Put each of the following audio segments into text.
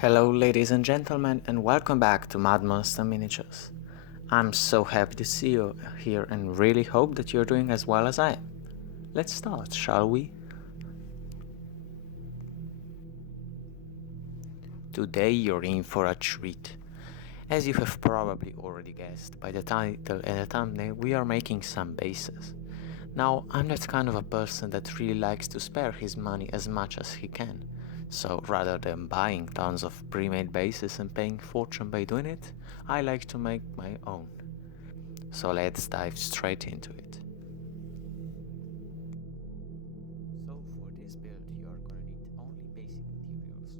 Hello ladies and gentlemen, and welcome back to MudMonsterMiniatures. I'm so happy to see you here and really hope that you're doing as well as I am. Let's start, shall we? Today you're in for a treat. As you have probably already guessed by the title and the thumbnail, we are making some bases. Now, I'm that kind of a person that really likes to spare his money as much as he can. So rather than buying tons of pre-made bases and paying fortune by doing it, I like to make my own. So let's dive straight into it. So for this build you are gonna need only basic materials.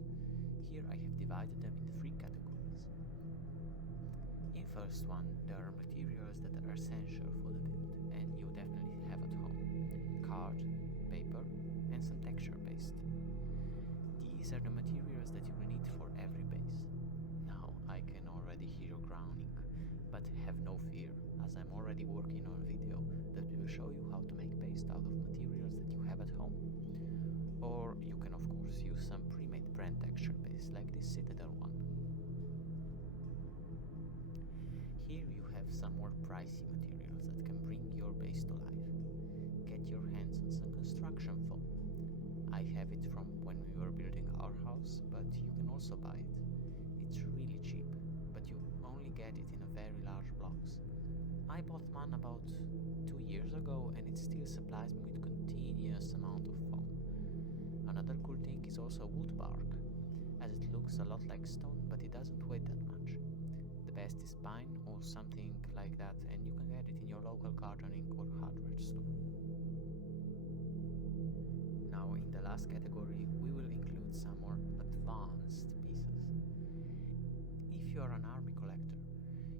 Here I have divided them in 3 categories. In first one there are materials that are essential for the build and you definitely have at home. Card, paper and some texture paste. These are the materials that you will need for every base. Now I can already hear you groaning, but have no fear, as I'm already working on a video that will show you how to make paste out of materials that you have at home. Or you can of course use some pre-made brand texture paste like this Citadel one. Here you have some more pricey materials that can bring your base to life. Get your hands on some construction foam. I have it from when we were building our house, but you can also buy it. It's really cheap, but you only get it in a very large blocks. I bought mine about 2 years ago and it still supplies me with continuous amount of foam. Another cool thing is also wood bark, as it looks a lot like stone but it doesn't weigh that much. The best is pine or something like that, and you can get it in your local gardening or hardware store. Now in the last category we will include some more advanced pieces. If you are an army collector,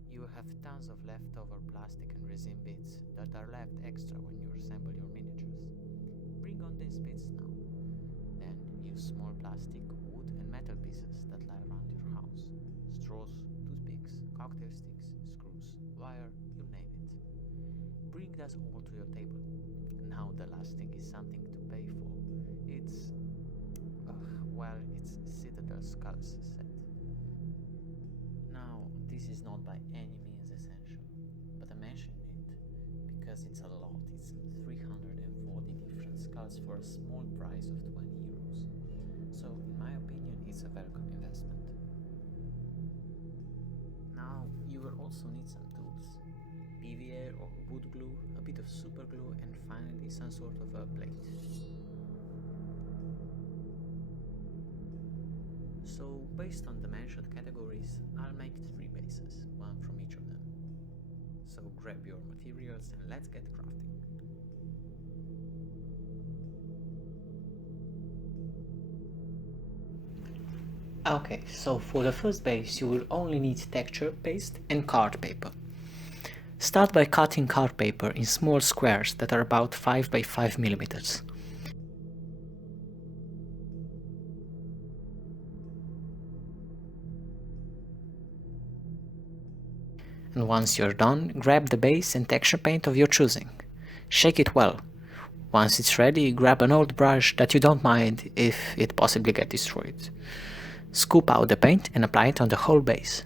you will have tons of leftover plastic and resin bits that are left extra when you assemble your miniatures. Bring on these bits now. Then use small plastic, wood and metal pieces that lie around your house. Straws, toothpicks, cocktail sticks, screws, wire, you name it. Bring that all to your table. Now the last thing is something to pay for. It's Citadel Skulls set. Now this is not by any means essential, but I mention it because it's a lot. It's 340 different skulls for a small price of 20 euros. So in my opinion it's a welcome investment. Now you will also need some tools. PVA or wood glue, a bit of super glue and finally some sort of a plate. So based on the mentioned categories, I'll make 3 bases, one from each of them. So grab your materials and let's get crafting. Okay, so for the first base you will only need texture paste and card paper. Start by cutting card paper in small squares that are about 5 by 5 millimeters. And once you're done, grab the base and texture paint of your choosing. Shake it well. Once it's ready, grab an old brush that you don't mind if it possibly gets destroyed. Scoop out the paint and apply it on the whole base.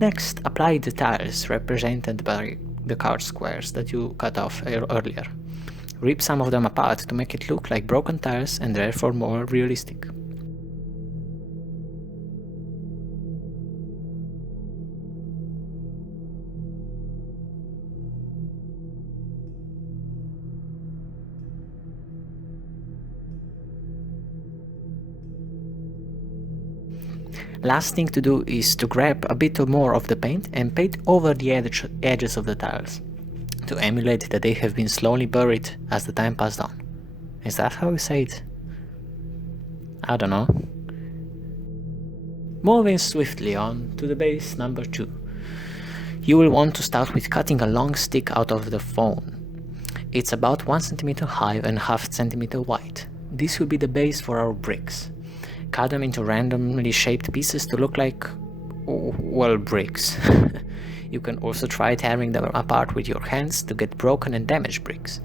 Next, apply the tiles represented by the card squares that you cut off earlier. Rip some of them apart to make it look like broken tiles and therefore more realistic. Last thing to do is to grab a bit more of the paint and paint over the edges of the tiles, to emulate that they have been slowly buried as the time passed on. Is that how you say it? I don't know. Moving swiftly on to the base number 2. You will want to start with cutting a long stick out of the foam. It's about 1 cm high and half centimeter wide. This will be the base for our bricks. Cut them into randomly shaped pieces to look like well, bricks. You can also try tearing them apart with your hands to get broken and damaged bricks.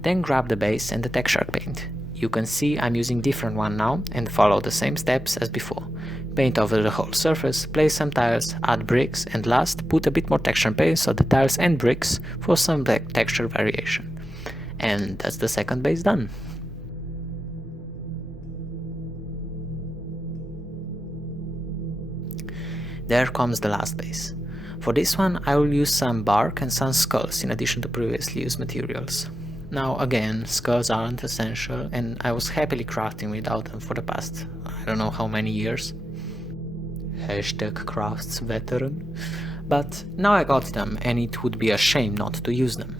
Then grab the base and the texture paint. You can see I'm using different one now and follow the same steps as before. Paint over the whole surface, place some tiles, add bricks, and last put a bit more texture paste on the tiles and bricks for some texture variation. And that's the second base done. There comes the last base. For this one I will use some bark and some skulls in addition to previously used materials. Now again, skulls aren't essential and I was happily crafting without them for the past I don't know how many years. #crafts veteran. But now I got them and it would be a shame not to use them.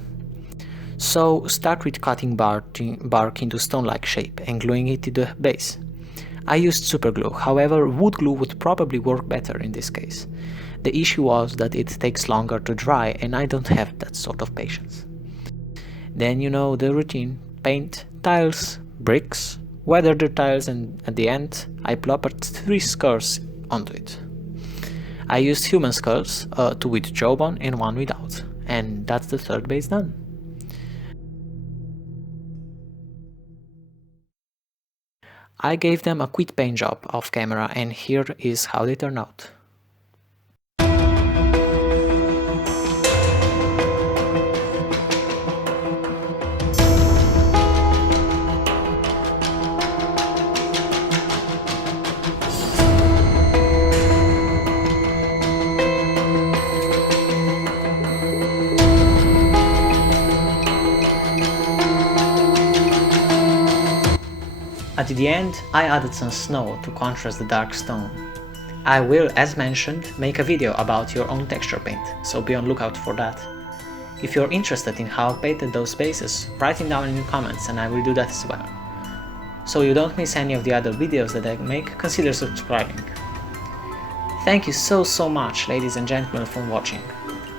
So start with cutting bark into stone-like shape and gluing it to the base. I used super glue, however wood glue would probably work better in this case. The issue was that it takes longer to dry and I don't have that sort of patience. Then you know the routine: paint, tiles, bricks, weather the tiles, and at the end I plopped 3 skulls onto it. I used human skulls, 2 with jawbone and 1 without, and that's the third base done. I gave them a quick paint job off camera and here is how they turn out. At the end, I added some snow to contrast the dark stone. I will, as mentioned, make a video about your own texture paint, so be on lookout for that. If you're interested in how I painted those bases, write it down in the comments and I will do that as well. So you don't miss any of the other videos that I make, consider subscribing. Thank you so much, ladies and gentlemen, for watching.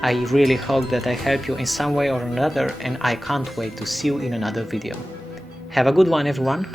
I really hope that I help you in some way or another and I can't wait to see you in another video. Have a good one, everyone!